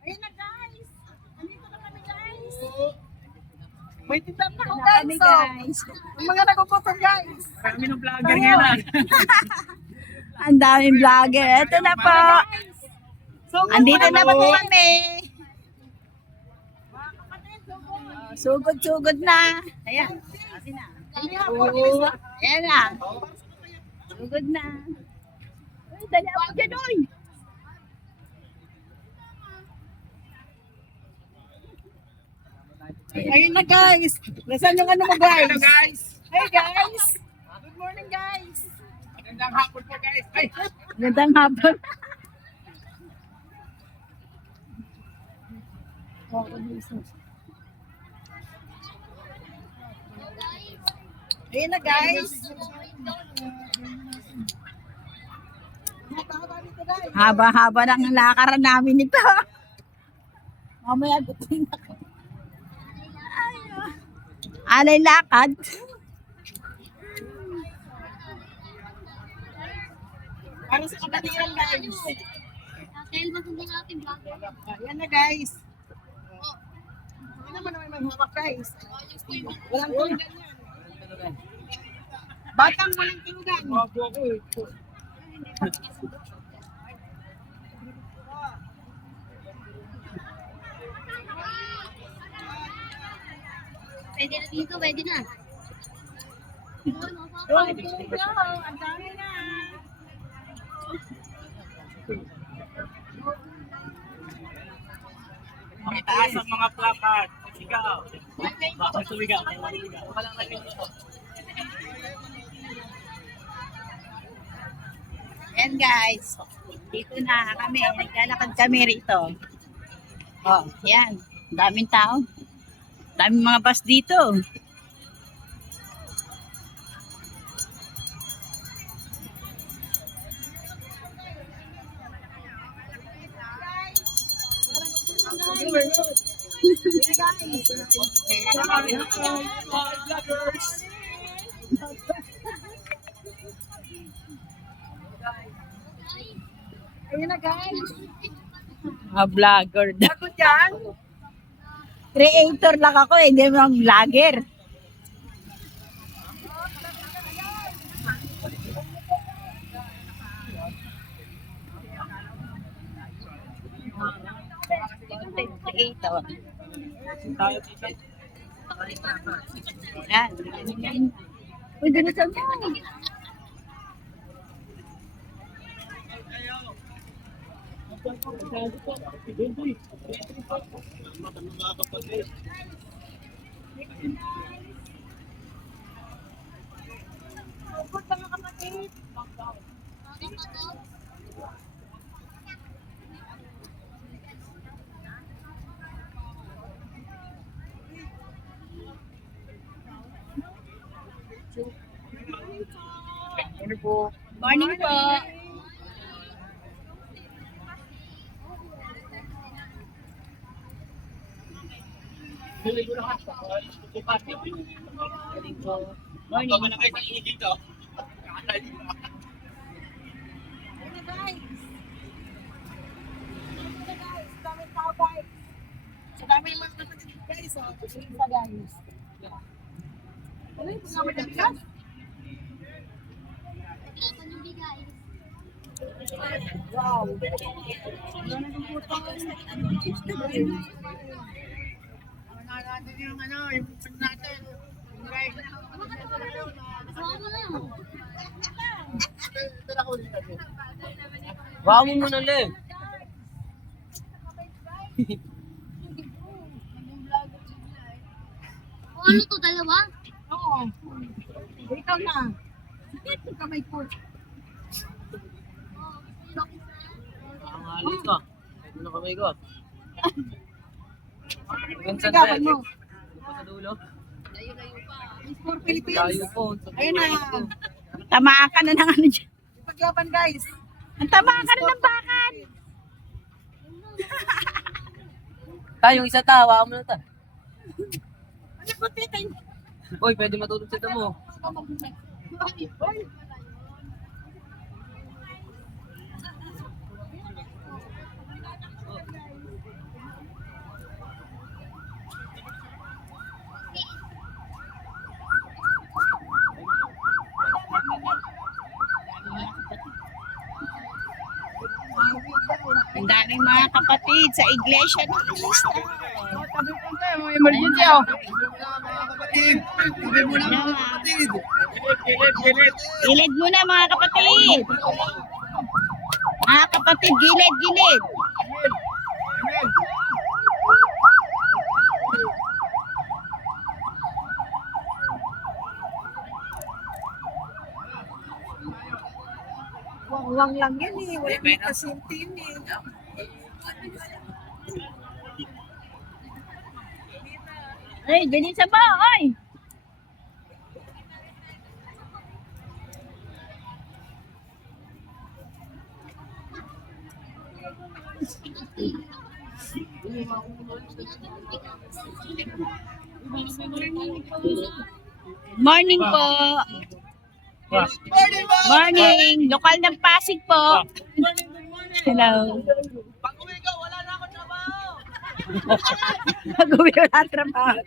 Ayun na guys. Andito na kami guys. May tindahan pa ako guys. guys. Ang mga nagugutom guys. Marami ng vlogger ngayon. Ang daming vlogger. Ito na po. Andito na po kami. Sugod-sugod na. Ayan. Asin na. Ayan na. Sugod na. Uy, dali ako dyan, uy. Ayun na guys. Nasaan yung ano mo guys? Hello guys. Hey guys. Good morning guys. Magandang hapon po guys. Ay, Gandang hapon. Ayun na guys. Haba-haba ng lakaran namin ito. Mamaya gutin ako. Alay lakad. Para sa kapatiran guys. Dahil magandang natin vlogger. Ayan na guys. Hindi naman naman maghawak guys. Walang tulugan yan. Batang walang tulugan. bago ako eh. Pwede na dito, pwede na. Ang dami na. Itaas ang mga placard. Sigaw. Bakit sumigaw? Walang nalito. Ayan guys. Dito na kami. Naglalakad kami rito. Oh, yan. Daming tao. Daming mga bus dito. Ayun na guys. Mga vlogger. Ako dyan. Creator lang ako eh. Hindi mga vlogger. Creator. Yan. Uy, dito sa mga. Ano po? Morning po. Morning. Bago na kayo sa init dito. Ayun na guys. Ayun na guys. Daming tao guys. Sa daming mga kapatid guys. Isa guys. Ano yung mga kapatid? Ito yung bigay. Wow. Natin yung ano, yung pag natin. Guys. Kasama mo na. Wow mo muna lang. O ano to, dalawa? Oo. Ikaw na. Sakit yung kamay ko. Ang alis ko. Ito na kamay ko. Maganda Sigawan mo. sa dulo. Miss for Philippines. Tayo po. Ayun na. Tamaan ka na ng ano dyan. Paglaban guys. Ang tamaan ka na ng bakan. Tayong isa tawa mo na ta. Ano ko titay? Uy, pwede matulog sa mo. Hoy. Ang daming mga kapatid sa iglesia ng Cristo. Tabi po tayo, may emergency oh. Gilid muna mga kapatid. Mga kapatid, gilid, gilid. Wang lang yan eh. Wala may kasinti yun eh. Ay, ganyan sa bahay. Morning po. Morning. Lokal ng Pasig po. Hello. Pag-uwi ka, wala na akong trabaho. Pag-uwi wala ng trabaho.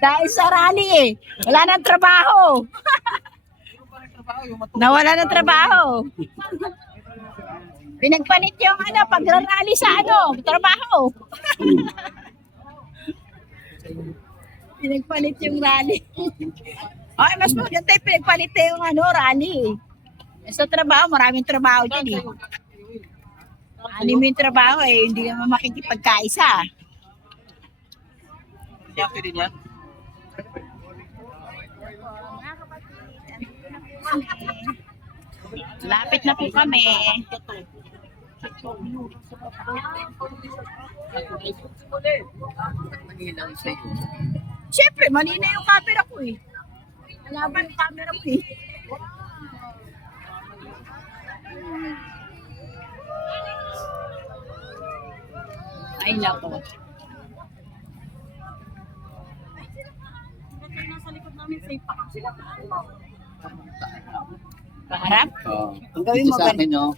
Dahil sa rally eh. Wala nang trabaho. Nawala ng trabaho. Pinagpalit yung pagrarally sa trabaho. Pinagpalit yung rally. Ay, mas maganda yung pinagpalit yung rally. Sa trabaho, maraming trabaho dyan eh. Anim yung trabaho eh, hindi naman makikipagkaisa. Yaki din yan. Lapit na po kami. Siyempre, malina yung camera ko eh. Malaban yung camera ko eh. Ay, nako. Paharap? Oo. Ang gawin mo Sa akin, no?